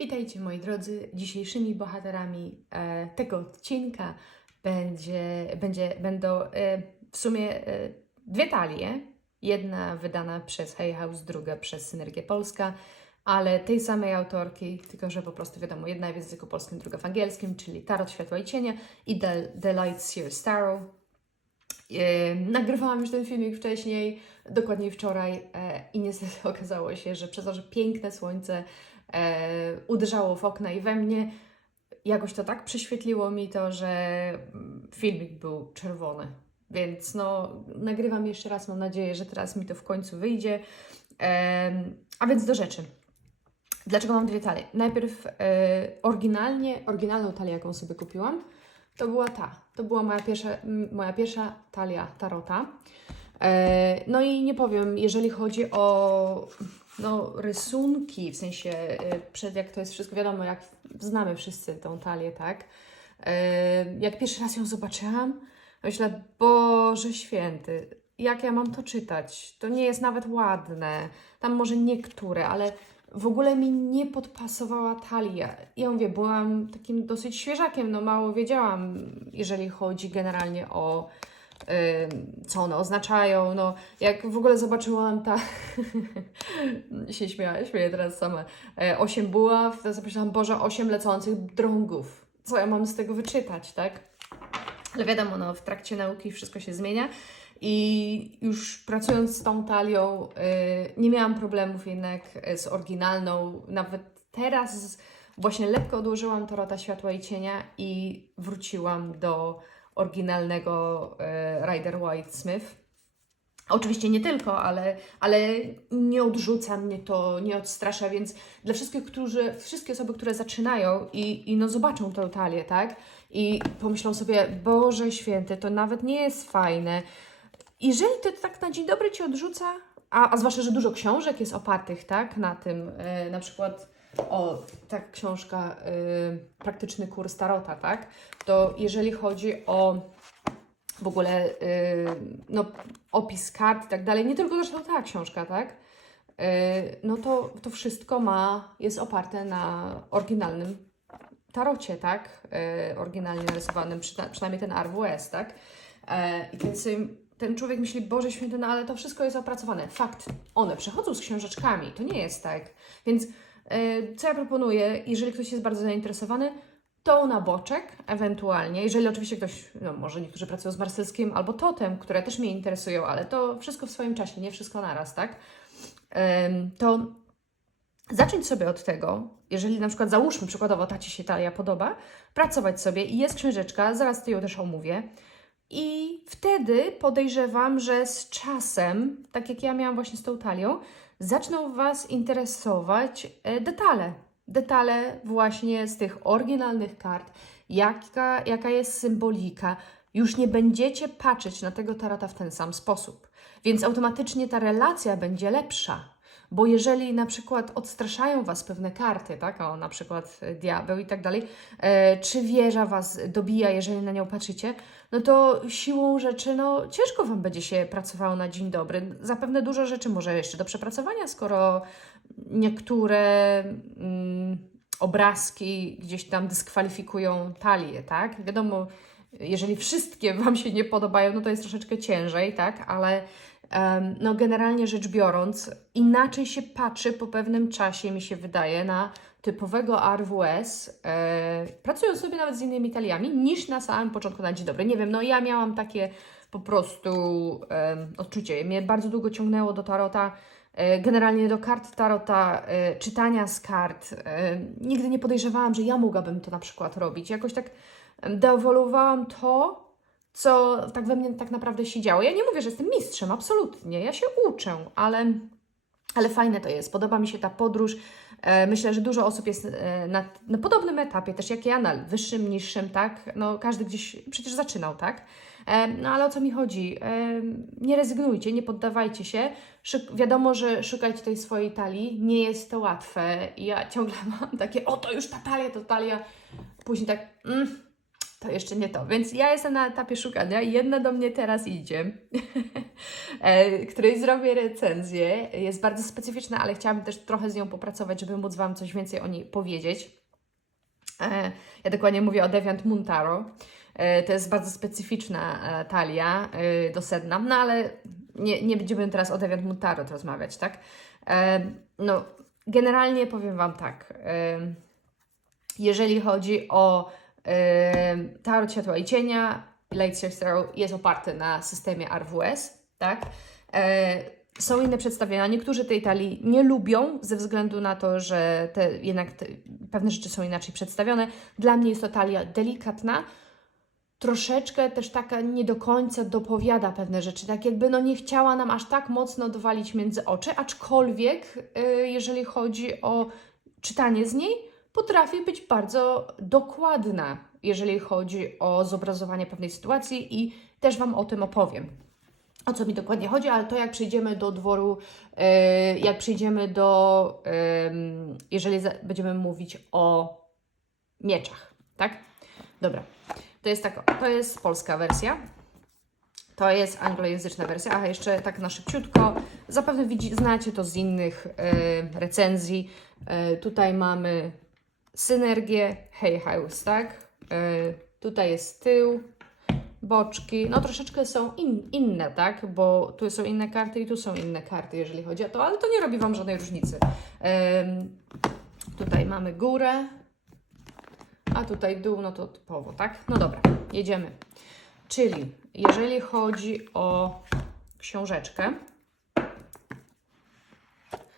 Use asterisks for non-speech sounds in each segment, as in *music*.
Witajcie moi drodzy. Dzisiejszymi bohaterami e, tego odcinka będzie, będzie, będą e, w sumie e, dwie talie. Jedna wydana przez Hay House, druga przez Synergię Polska, ale tej samej autorki, tylko że po prostu wiadomo, jedna w języku polskim, druga w angielskim, czyli Tarot Światła i Cienia i The, The Light Starrow. E, Nagrywałam już ten filmik wcześniej, dokładniej wczoraj e, i niestety *laughs* okazało się, że przez to, że piękne słońce uderzało w okna i we mnie, jakoś to tak prześwietliło mi to, że mm, filmik był czerwony. Więc no, nagrywam jeszcze raz, mam nadzieję, że teraz mi to w końcu wyjdzie. A więc do rzeczy. Dlaczego mam dwie talie? Najpierw e, oryginalnie, oryginalną talię, jaką sobie kupiłam, to była ta. To była moja pierwsza, moja pierwsza talia tarota. E, no i nie powiem, jeżeli chodzi o no, rysunki, w sensie e, przed jak to jest wszystko wiadomo, jak znamy wszyscy tą talię, tak? E, jak pierwszy raz ją zobaczyłam, myślę, Boże święty, jak ja mam to czytać? To nie jest nawet ładne. Tam może niektóre, ale w ogóle mi nie podpasowała talia. Ja mówię, byłam takim dosyć świeżakiem, no mało wiedziałam, jeżeli chodzi generalnie o co one oznaczają. No, jak w ogóle zobaczyłam ta. *laughs* się śmiała, śmieję teraz sama. E, osiem buław, to sobie myślałam, Boże, osiem lecących drągów. Co ja mam z tego wyczytać, tak? Ale wiadomo, no, w trakcie nauki wszystko się zmienia. I już pracując z tą talią, y, nie miałam problemów jednak z oryginalną. Nawet teraz właśnie lekko odłożyłam Torota Światła i Cienia i wróciłam do oryginalnego y, Rider White Smith. Oczywiście nie tylko, ale, ale nie odrzuca mnie to, nie odstrasza, więc dla wszystkich, którzy, wszystkie osoby, które zaczynają i, i no zobaczą tę talię, tak? I pomyślą sobie, Boże święty, to nawet nie jest fajne. Jeżeli to tak na dzień dobry Ci odrzuca, a, a zwłaszcza, że dużo książek jest opartych, tak, na tym, e, na przykład o, ta książka e, Praktyczny kurs Tarota, tak, to jeżeli chodzi o w ogóle y, no, opis kart i tak dalej, nie tylko zresztą ta książka, tak? Y, no to, to wszystko ma, jest oparte na oryginalnym tarocie, tak? Y, oryginalnie narysowanym, przyna- przynajmniej ten RWS, tak? E, I więc ym, ten człowiek myśli, Boże Święty, no ale to wszystko jest opracowane. Fakt, one przechodzą z książeczkami, to nie jest tak. Więc y, co ja proponuję, jeżeli ktoś jest bardzo zainteresowany, to na boczek, ewentualnie, jeżeli oczywiście ktoś, no może niektórzy pracują z Marselskim albo Totem, które też mnie interesują, ale to wszystko w swoim czasie, nie wszystko naraz, tak? To zacząć sobie od tego, jeżeli na przykład załóżmy przykładowo ta Ci się talia podoba, pracować sobie i jest książeczka, zaraz Ty ją też omówię, i wtedy podejrzewam, że z czasem, tak jak ja miałam właśnie z tą talią, zaczną Was interesować e, detale. Detale właśnie z tych oryginalnych kart, jaka, jaka jest symbolika. Już nie będziecie patrzeć na tego tarota w ten sam sposób. Więc automatycznie ta relacja będzie lepsza. Bo jeżeli na przykład odstraszają Was pewne karty, tak, o na przykład e, diabeł i tak dalej, e, czy wieża Was dobija, jeżeli na nią patrzycie, no to siłą rzeczy, no ciężko Wam będzie się pracowało na dzień dobry. Zapewne dużo rzeczy może jeszcze do przepracowania, skoro niektóre mm, obrazki gdzieś tam dyskwalifikują talię, tak? Wiadomo, jeżeli wszystkie Wam się nie podobają, no to jest troszeczkę ciężej, tak? Ale em, no generalnie rzecz biorąc, inaczej się patrzy po pewnym czasie, mi się wydaje, na typowego RWS, e, pracując sobie nawet z innymi taliami, niż na samym początku na dzień dobry. Nie wiem, no ja miałam takie po prostu em, odczucie. Mnie bardzo długo ciągnęło do tarota, e, generalnie do kart tarota, e, czytania z kart. E, nigdy nie podejrzewałam, że ja mogłabym to na przykład robić. Jakoś tak deewoluowałam to, co tak we mnie tak naprawdę się działo. Ja nie mówię, że jestem mistrzem, absolutnie. Ja się uczę, ale, ale fajne to jest. Podoba mi się ta podróż. E, Myślę, że dużo osób jest e, na, na podobnym etapie, też jak ja, na wyższym, niższym, tak? No, każdy gdzieś przecież zaczynał, tak? E, No ale o co mi chodzi? Nie rezygnujcie, nie poddawajcie się. Szyk, wiadomo, że szukajcie tej swojej talii. Nie jest to łatwe. Ja ciągle *laughs* mam takie, o to już ta talia, to talia. Później tak, mm, to jeszcze nie to. Więc ja jestem na etapie szukania. Jedna do mnie teraz idzie, *laughs* e, której zrobię recenzję. Jest bardzo specyficzna, ale chciałabym też trochę z nią popracować, żeby móc Wam coś więcej o niej powiedzieć. E, Ja dokładnie mówię o Deviant Montaro. E, To jest bardzo specyficzna talia do sedna, no ale nie, nie będziemy teraz o Deviant Montaro rozmawiać, tak? No, generalnie powiem Wam tak. Jeżeli chodzi o tarot światła i cienia, Light Series Tarot jest oparty na systemie RWS, tak? Są inne przedstawienia. Niektórzy tej talii nie lubią ze względu na to, że te, jednak te, pewne rzeczy są inaczej przedstawione. Dla mnie jest to talia delikatna, troszeczkę też taka nie do końca dopowiada pewne rzeczy, tak jakby no nie chciała nam aż tak mocno dowalić między oczy, aczkolwiek y, jeżeli chodzi o czytanie z niej, potrafi być bardzo dokładna, jeżeli chodzi o zobrazowanie pewnej sytuacji i też Wam o tym opowiem. O co mi dokładnie chodzi, ale to jak przejdziemy do dworu, y, jak przejdziemy do, jeżeli będziemy mówić o mieczach, tak? Dobra, to jest tak, to jest polska wersja. To jest anglojęzyczna wersja, a jeszcze tak na szybciutko, zapewne widzi, znacie to z innych e, recenzji. E, tutaj mamy synergię, Hey House, tak? E, tutaj jest tył, boczki, no troszeczkę są in, inne, tak? Bo tu są inne karty i tu są inne karty, jeżeli chodzi o to, ale to nie robi Wam żadnej różnicy. Tutaj mamy górę, a tutaj dół, no to typowo, tak? No dobra, jedziemy. Czyli jeżeli chodzi o książeczkę,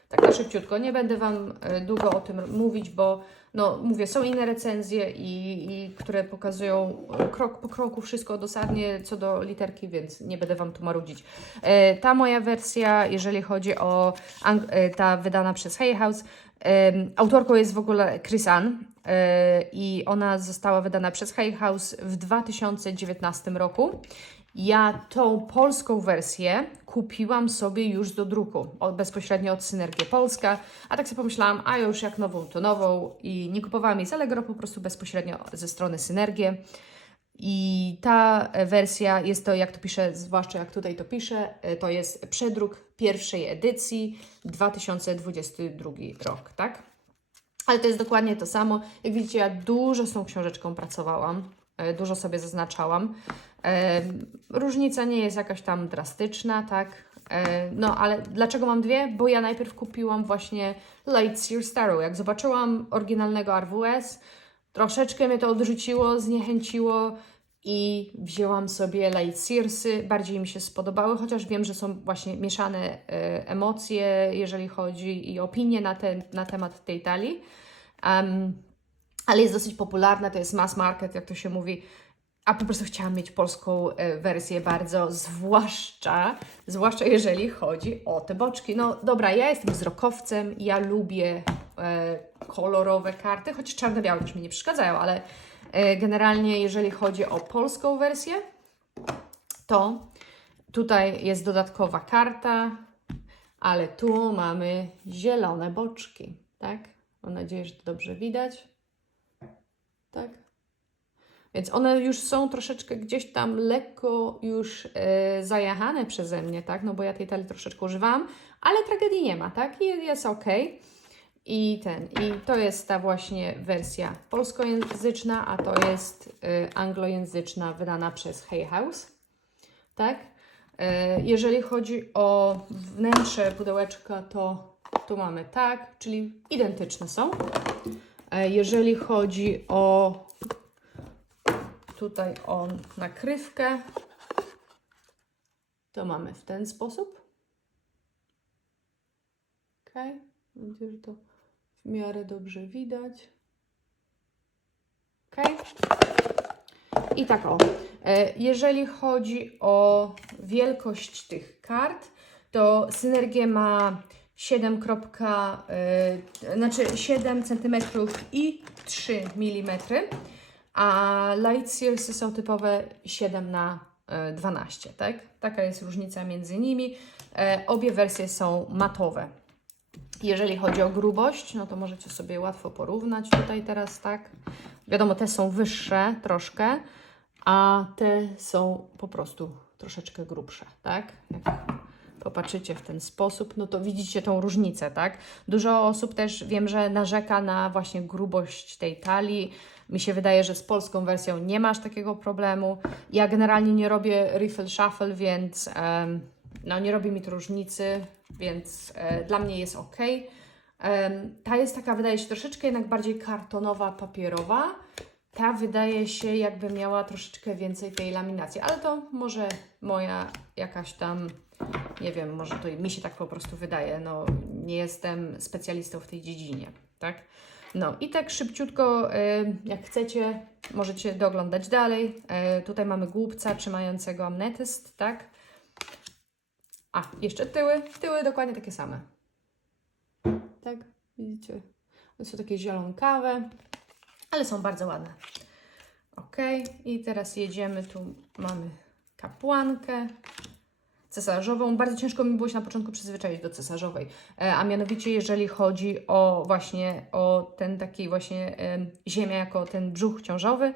tak na szybciutko, nie będę Wam e, długo o tym mówić, bo no mówię, są inne recenzje, i, i które pokazują e, krok po kroku wszystko dosadnie co do literki, więc nie będę Wam tu marudzić. E, ta moja wersja, jeżeli chodzi o e, ta wydana przez Hay House, em, autorką jest w ogóle Chris Ann e, i ona została wydana przez Hay House w 2019 roku. Ja tą polską wersję kupiłam sobie już do druku, bezpośrednio od Synergii Polska, a tak sobie pomyślałam, a już jak nową, to nową i nie kupowałam jej z Allegro, po prostu bezpośrednio ze strony Synergie. I ta wersja jest to, jak to pisze, zwłaszcza jak tutaj to pisze, e, to jest przedruk pierwszej edycji 2022 rok, tak? Ale to jest dokładnie to samo. Jak widzicie, ja dużo z tą książeczką pracowałam, dużo sobie zaznaczałam. E, Różnica nie jest jakaś tam drastyczna, tak? E, No, ale dlaczego mam dwie? Bo ja najpierw kupiłam właśnie Late Sears Tarot. Jak zobaczyłam oryginalnego RWS, troszeczkę mnie to odrzuciło, zniechęciło i wzięłam sobie Late Searsy. Bardziej mi się spodobały, chociaż wiem, że są właśnie mieszane e, emocje, jeżeli chodzi i opinie na, ten, na temat tej talii. Em, ale jest dosyć popularna, to jest mass market, jak to się mówi. A po prostu chciałam mieć polską e, wersję bardzo, zwłaszcza, zwłaszcza jeżeli chodzi o te boczki. No dobra, ja jestem wzrokowcem, ja lubię e, kolorowe karty, choć czarno-białe też mi nie przeszkadzają, ale e, generalnie jeżeli chodzi o polską wersję, to tutaj jest dodatkowa karta, ale tu mamy zielone boczki, tak? Mam nadzieję, że to dobrze widać. Tak? Więc one już są troszeczkę gdzieś tam lekko już e, zajechane przeze mnie, tak? No bo ja tej talii troszeczkę używałam, ale tragedii nie ma, tak? I jest ok. I ten, i to jest ta właśnie wersja polskojęzyczna, a to jest e, anglojęzyczna wydana przez Hay House, tak? E, jeżeli chodzi o wnętrze pudełeczka, to tu mamy tak, czyli identyczne są. E, Jeżeli chodzi o tutaj o nakrywkę, to mamy w ten sposób. Ok, mam nadzieję, że to w miarę dobrze widać. Ok. I tak o. E, Jeżeli chodzi o wielkość tych kart, to Synergia ma 7, kropka, e, znaczy 7 cm i 3 mm, a Light Searsy są typowe 7 na e, 12, tak? Taka jest różnica między nimi. E, Obie wersje są matowe. Jeżeli chodzi o grubość, no to możecie sobie łatwo porównać tutaj teraz, tak? Wiadomo, te są wyższe troszkę, a te są po prostu troszeczkę grubsze, tak? Jak popatrzycie w ten sposób, no to widzicie tą różnicę, tak? Dużo osób też wiem, że narzeka na właśnie grubość tej talii. Mi się wydaje, że z polską wersją nie masz takiego problemu. Ja generalnie nie robię riffle shuffle, więc em, no nie robi mi to różnicy, więc e, dla mnie jest ok. Ta jest taka, wydaje się, troszeczkę jednak bardziej kartonowa, papierowa. Ta wydaje się, jakby miała troszeczkę więcej tej laminacji, ale to może moja jakaś tam, nie wiem, może to mi się tak po prostu wydaje. No, nie jestem specjalistą w tej dziedzinie, tak? No i tak szybciutko, y, jak chcecie, możecie doglądać dalej. Y, tutaj mamy głupca trzymającego amnetyst, tak? A, jeszcze tyły. Tyły dokładnie takie same. Tak, widzicie? One są takie zielonkawe, ale są bardzo ładne. Ok, i teraz jedziemy. Tu mamy kapłankę cesarzową. Bardzo ciężko mi było się na początku przyzwyczaić do cesarzowej, e, a mianowicie jeżeli chodzi o właśnie o ten taki właśnie em, ziemię jako ten brzuch ciążowy,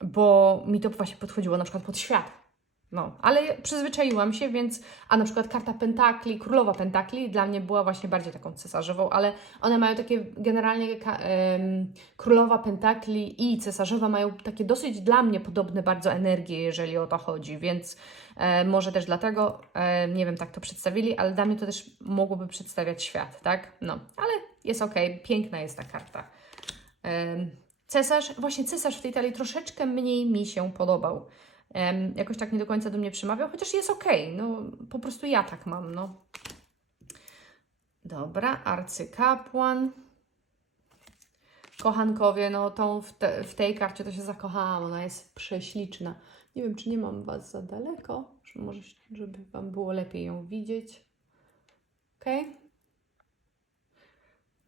bo mi to właśnie podchodziło na przykład pod świat. No, ale przyzwyczaiłam się, więc, a na przykład karta pentakli, królowa pentakli dla mnie była właśnie bardziej taką cesarzową, ale one mają takie generalnie, ka, em, królowa pentakli i cesarzowa mają takie dosyć dla mnie podobne bardzo energie, jeżeli o to chodzi, więc e, może też dlatego, e, nie wiem, tak to przedstawili, ale dla mnie to też mogłoby przedstawiać świat, tak? No, ale jest ok, piękna jest ta karta. Em, Cesarz, właśnie cesarz w tej talii troszeczkę mniej mi się podobał. Jakoś tak nie do końca do mnie przemawiał, chociaż jest okej, no po prostu ja tak mam, no. Dobra, arcykapłan. Kochankowie, no tą w, te, w tej karcie to się zakochałam, ona jest prześliczna. Nie wiem, czy nie mam Was za daleko, że może, żeby Wam było lepiej ją widzieć. Okej.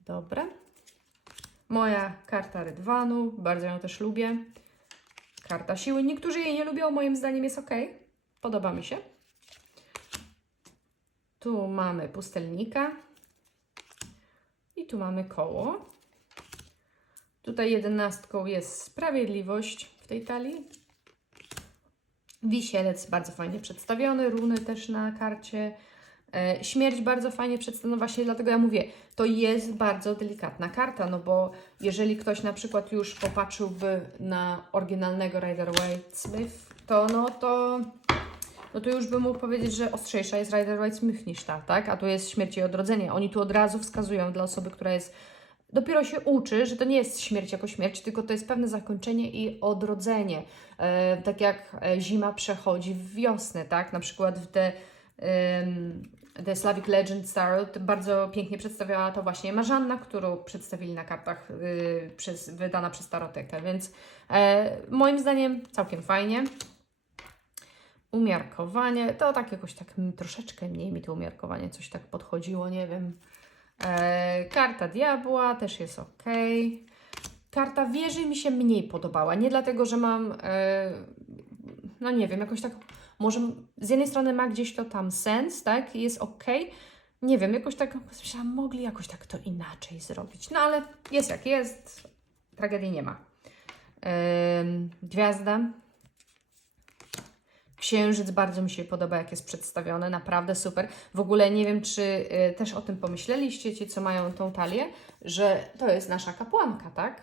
Dobra. Moja karta Rydwanu, bardzo ją też lubię. Karta siły. Niektórzy jej nie lubią, moim zdaniem jest ok. Podoba mi się. Tu mamy pustelnika. I tu mamy koło. Tutaj jedenastką jest sprawiedliwość w tej talii. Wisielec bardzo fajnie przedstawiony, runy też na karcie. E, Śmierć bardzo fajnie przedstawiona, właśnie dlatego ja mówię, to jest bardzo delikatna karta, no bo jeżeli ktoś na przykład już popatrzyłby na oryginalnego Rider Waite Smith, to no to, no to już by mógł powiedzieć, że ostrzejsza jest Rider Waite Smith niż ta, tak? A tu jest śmierć i odrodzenie. Oni tu od razu wskazują dla osoby, która jest dopiero się uczy, że to nie jest śmierć jako śmierć, tylko to jest pewne zakończenie i odrodzenie. E, tak jak e, zima przechodzi w wiosnę, tak? Na przykład w te The Slavic Legend Tarot bardzo pięknie przedstawiała to właśnie Marzanna, którą przedstawili na kartach y, przez, wydana przez Tarotekę, więc e, moim zdaniem całkiem fajnie. Umiarkowanie, to tak jakoś tak troszeczkę mniej mi to umiarkowanie coś tak podchodziło, nie wiem. E, karta Diabła też jest ok. Karta Wieży mi się mniej podobała, nie dlatego, że mam, e, no nie wiem, jakoś tak może z jednej strony ma gdzieś to tam sens, tak? I jest ok. Nie wiem, jakoś tak myślałam, mogli jakoś tak to inaczej zrobić. No ale jest jak jest. Tragedii nie ma. Ym, gwiazda. Księżyc bardzo mi się podoba, jak jest przedstawiony, naprawdę super. W ogóle nie wiem, czy y, też o tym pomyśleliście, ci, co mają tą talię, że to jest nasza kapłanka, tak?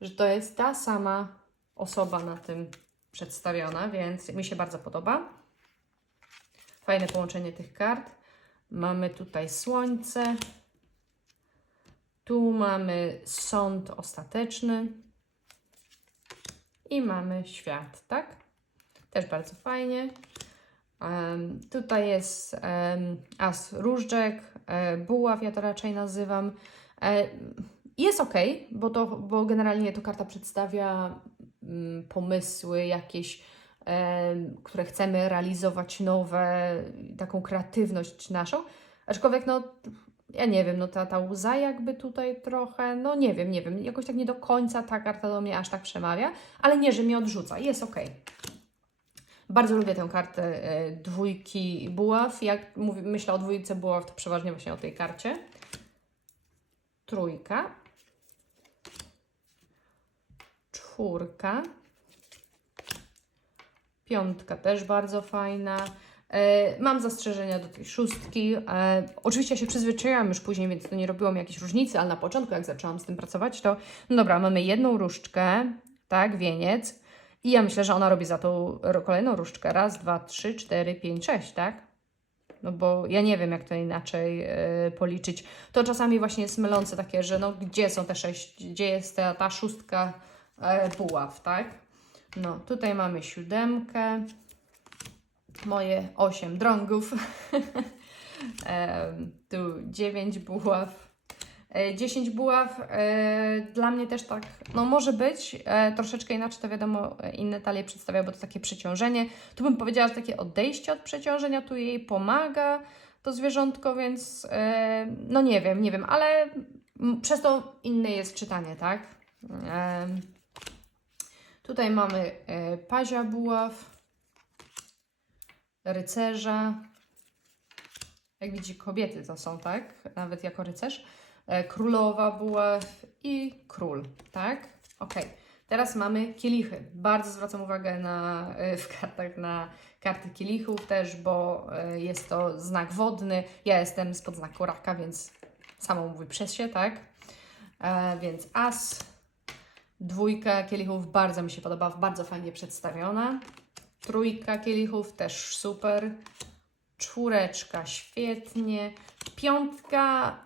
Że to jest ta sama osoba na tym przedstawiona, więc mi się bardzo podoba. Fajne połączenie tych kart. Mamy tutaj słońce. Tu mamy sąd ostateczny. I mamy świat, tak? Też bardzo fajnie. Em, tutaj jest em, as różdżek, e, buław, ja to raczej nazywam. E, jest ok, bo, to, bo generalnie to karta przedstawia pomysły jakieś, które chcemy realizować nowe, taką kreatywność naszą. Aczkolwiek, no, ja nie wiem, no ta, ta łza jakby tutaj trochę, no nie wiem, nie wiem, jakoś tak nie do końca ta karta do mnie aż tak przemawia, ale nie, że mnie odrzuca, jest ok. Bardzo lubię tę kartę e, dwójki buław. Jak mówię, myślę o dwójce buław, to przeważnie właśnie o tej karcie. Trójka. Czwórka. Piątka też bardzo fajna. E, Mam zastrzeżenia do tej szóstki. E, Oczywiście ja się przyzwyczaiłam już później, więc to nie robiło mi jakiejś różnicy, ale na początku, jak zaczęłam z tym pracować, to no dobra, mamy jedną różdżkę, tak, wieniec. I ja myślę, że ona robi za tą kolejną różdżkę. Raz, dwa, trzy, cztery, pięć, sześć, tak? No bo ja nie wiem, jak to inaczej e, policzyć. To czasami właśnie jest mylące takie, że no gdzie są te sześć, gdzie jest ta, ta szóstka e, buław, tak? No, tutaj mamy siódemkę, moje osiem drągów, *laughs* Em, tu dziewięć buław, e, 10 buław. E, dla mnie też tak, no może być, e, troszeczkę inaczej to wiadomo, e, inne talie przedstawia, bo to takie przeciążenie. Tu bym powiedziała, że takie odejście od przeciążenia, tu jej pomaga to zwierzątko, więc e, no nie wiem, nie wiem, ale przez to inne jest czytanie, tak? Em, Tutaj mamy e, pazia buław, rycerza. Jak widzi, kobiety to są, tak? Nawet jako rycerz. E, Królowa buław i król, tak? Ok. Teraz mamy kielichy. Bardzo zwracam uwagę na, e, w kartach na karty kielichów też, bo jest to znak wodny. Ja jestem spod znaku raka, więc samo mówi przez się, tak? Więc as, Dwójka kielichów bardzo mi się podoba, bardzo fajnie przedstawiona. Trójka kielichów też super. Czwóreczka świetnie. Piątka,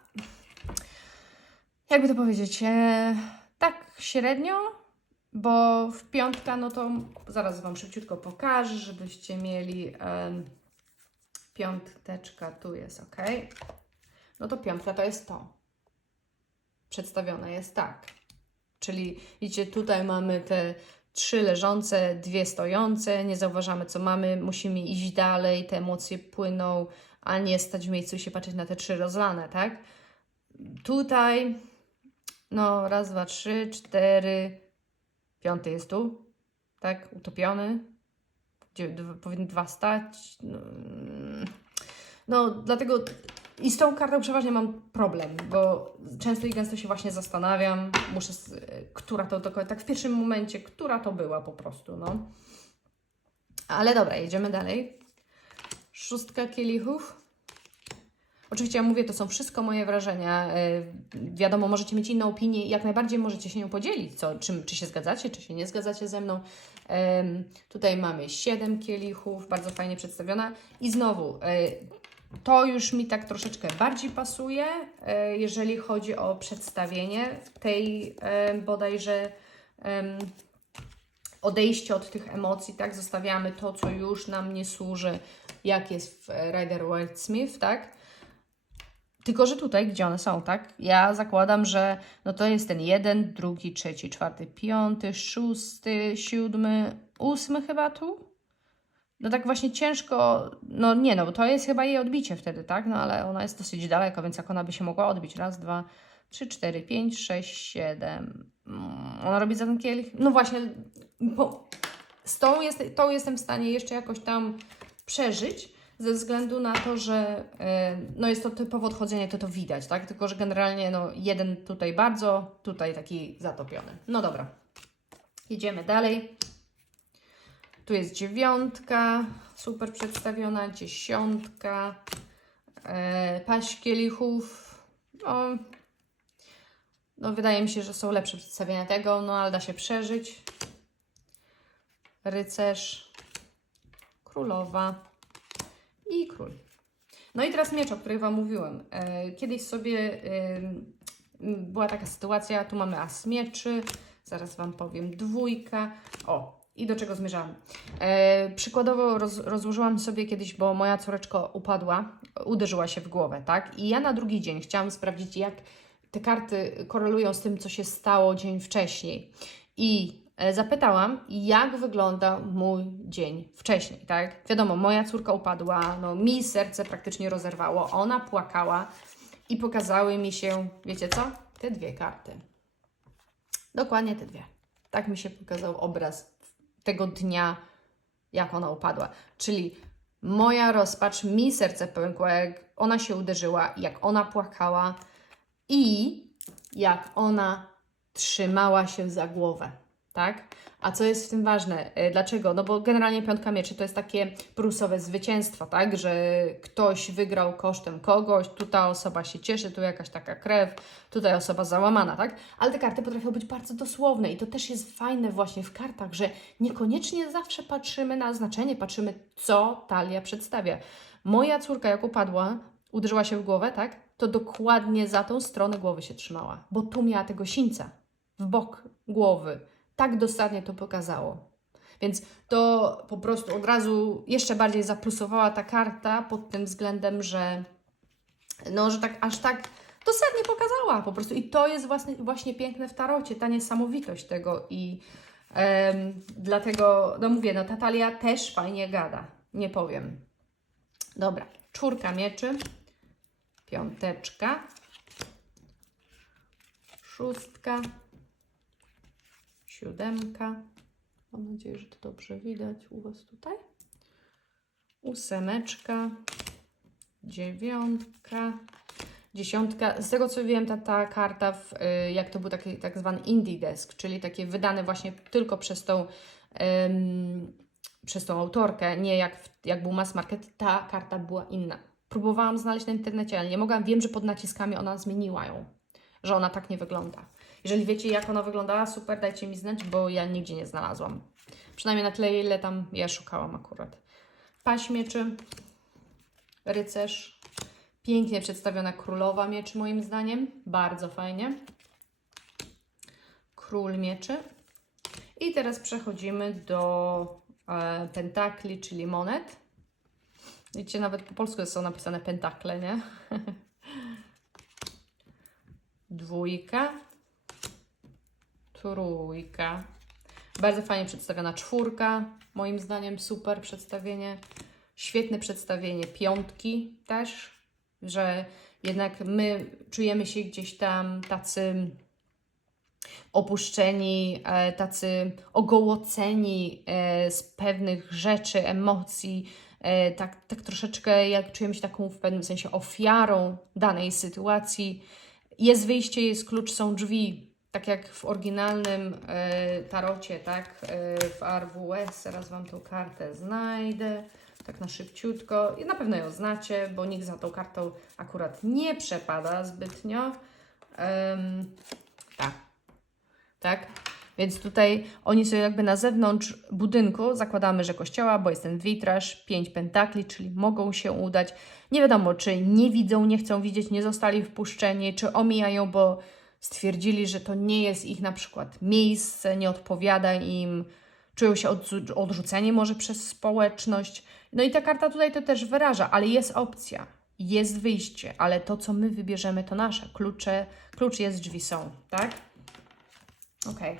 jakby to powiedzieć, e, tak średnio, bo w piątka, no to zaraz Wam szybciutko pokażę, żebyście mieli em, piąteczka, tu jest ok. No to piątka to jest to. Przedstawione jest tak. Czyli widzicie, tutaj mamy te trzy leżące, dwie stojące, nie zauważamy co mamy, musimy iść dalej, te emocje płyną, a nie stać w miejscu i się patrzeć na te trzy rozlane, tak? Tutaj, no raz, dwa, trzy, cztery, piąty jest tu, tak? Utopiony, gdzie powinny dwa stać. No, mm. no dlatego i z tą kartą przeważnie mam problem, bo często i gęsto się właśnie zastanawiam, muszę, która to dokładnie, tak w pierwszym momencie, która to była po prostu, no. Ale dobra, jedziemy dalej. Szóstka kielichów. Oczywiście ja mówię, to są wszystko moje wrażenia. Yy, wiadomo, możecie mieć inną opinię i jak najbardziej możecie się nią podzielić, co, czym, czy się zgadzacie, czy się nie zgadzacie ze mną. Em, tutaj mamy siedem kielichów, bardzo fajnie przedstawiona. I znowu, yy, to już mi tak troszeczkę bardziej pasuje, e, jeżeli chodzi o przedstawienie tej e, bodajże odejście od tych emocji, tak? Zostawiamy to, co już nam nie służy, jak jest w Rider Waite Smith, tak? Tylko, że tutaj, gdzie one są, tak? Ja zakładam, że no to jest ten jeden, drugi, trzeci, czwarty, piąty, szósty, siódmy, ósmy chyba tu? No tak właśnie ciężko, no nie no, to jest chyba jej odbicie wtedy, tak? No ale ona jest dosyć daleko, więc jak ona by się mogła odbić? Raz, dwa, trzy, cztery, pięć, sześć, siedem. Mm, Ona robi za ten kielich? No właśnie, bo z tą, jest, tą jestem w stanie jeszcze jakoś tam przeżyć, ze względu na to, że e, no jest to typowo odchodzenie, to to widać, tak? Tylko, że generalnie no jeden tutaj bardzo, tutaj taki zatopiony. No dobra, jedziemy dalej. Tu jest dziewiątka, super przedstawiona, dziesiątka, e, paść kielichów. No, no, wydaje mi się, że są lepsze przedstawienia tego, no ale da się przeżyć. Rycerz, królowa i król. No i teraz miecz, o których Wam mówiłem. E, kiedyś sobie ym, była taka sytuacja, tu mamy as mieczy, zaraz Wam powiem dwójka. O, i do czego zmierzałam? E, przykładowo roz, rozłożyłam sobie kiedyś, bo moja córeczka upadła, uderzyła się w głowę, tak? I ja na drugi dzień chciałam sprawdzić, jak te karty korelują z tym, co się stało dzień wcześniej. I e, zapytałam, jak wygląda mój dzień wcześniej, tak? Wiadomo, moja córka upadła, no mi serce praktycznie rozerwało, ona płakała i pokazały mi się, wiecie co? Te dwie karty. Dokładnie te dwie. Tak mi się pokazał obraz tego dnia jak ona upadła. Czyli moja rozpacz, mi serce pękło, jak ona się uderzyła, jak ona płakała i jak ona trzymała się za głowę, tak? A co jest w tym ważne? E, Dlaczego? No bo generalnie piątka mieczy to jest takie brusowe zwycięstwo, tak? Że ktoś wygrał kosztem kogoś, tu ta osoba się cieszy, tu jakaś taka krew, tutaj osoba załamana, tak? Ale te karty potrafią być bardzo dosłowne i to też jest fajne właśnie w kartach, że niekoniecznie zawsze patrzymy na znaczenie, patrzymy co talia przedstawia. Moja córka jak upadła, uderzyła się w głowę, tak? To dokładnie za tą stronę głowy się trzymała, bo tu miała tego sińca w bok głowy. Tak dosadnie to pokazało. Więc to po prostu od razu jeszcze bardziej zaplusowała ta karta pod tym względem, że no, że tak aż tak dosadnie pokazała po prostu. I to jest właśnie, właśnie piękne w tarocie, ta niesamowitość tego i em, dlatego, no mówię, no ta talia też fajnie gada, nie powiem. Dobra, czwórka mieczy, piąteczka, szóstka, siódemka. Mam nadzieję, że to dobrze widać u Was tutaj. Ósemeczka, dziewiątka, dziesiątka. Z tego co wiem, ta, ta karta, w, y, jak to był taki tak zwany indie desk, czyli takie wydane właśnie tylko przez tą, ym, przez tą autorkę, nie jak, jak był mass market, ta karta była inna. Próbowałam znaleźć na internecie, ale nie mogłam. Wiem, że pod naciskami ona zmieniła ją, że ona tak nie wygląda. Jeżeli wiecie, jak ona wyglądała, super, dajcie mi znać, bo ja nigdzie nie znalazłam. Przynajmniej na tyle, ile tam ja szukałam akurat. Paź mieczy, rycerz, pięknie przedstawiona królowa mieczy moim zdaniem, bardzo fajnie. Król mieczy. I teraz przechodzimy do e, pentakli, czyli monet. Widzicie, nawet po polsku są napisane pentakle, nie? *laughs* Dwójka, trójka. Bardzo fajnie przedstawiona czwórka, moim zdaniem super przedstawienie. Świetne przedstawienie piątki też, że jednak my czujemy się gdzieś tam tacy opuszczeni, e, tacy ogołoceni e, z pewnych rzeczy, emocji, e, tak, tak troszeczkę jak czujemy się taką w pewnym sensie ofiarą danej sytuacji. Jest wyjście, jest klucz, są drzwi, tak jak w oryginalnym e, tarocie, tak, e, w ARWS, zaraz Wam tą kartę znajdę, tak na szybciutko. I na pewno ją znacie, bo nikt za tą kartą akurat nie przepada zbytnio. Tak, tak. Więc tutaj oni są jakby na zewnątrz budynku, zakładamy, że kościoła, bo jest ten witraż, pięć pentakli, czyli mogą się udać. Nie wiadomo, czy nie widzą, nie chcą widzieć, nie zostali wpuszczeni, czy omijają, bo stwierdzili, że to nie jest ich na przykład miejsce, nie odpowiada im, czują się odrzuceni może przez społeczność. No i ta karta tutaj to też wyraża, ale jest opcja, jest wyjście, ale to, co my wybierzemy, to nasze. Klucze, klucz jest, drzwi są, tak? Okej.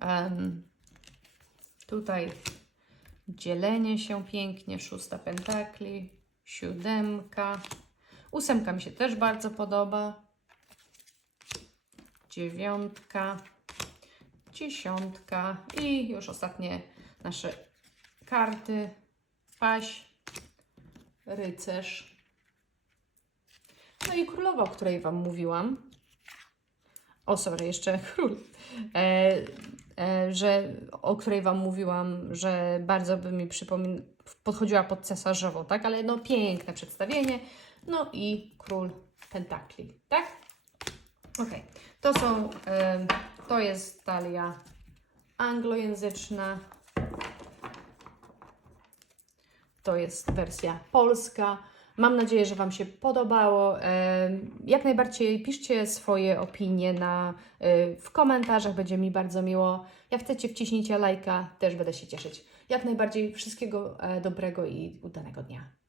Em, tutaj dzielenie się pięknie, szósta pentakli, siódemka, ósemka mi się też bardzo podoba, dziewiątka, dziesiątka i już ostatnie nasze karty, paź, rycerz, no i królowa, o której Wam mówiłam. O, sorry, jeszcze *laughs* król. E, e, że, o której Wam mówiłam, że bardzo by mi przypomin- podchodziła pod cesarzową, tak? Ale no piękne przedstawienie. No i król pentakli, tak? Okej. To są, to jest talia anglojęzyczna. To jest wersja polska. Mam nadzieję, że Wam się podobało. Jak najbardziej piszcie swoje opinie na, y, w komentarzach, będzie mi bardzo miło. Jak chcecie, wciśnijcie lajka, też będę się cieszyć. Jak najbardziej wszystkiego e, dobrego i udanego dnia.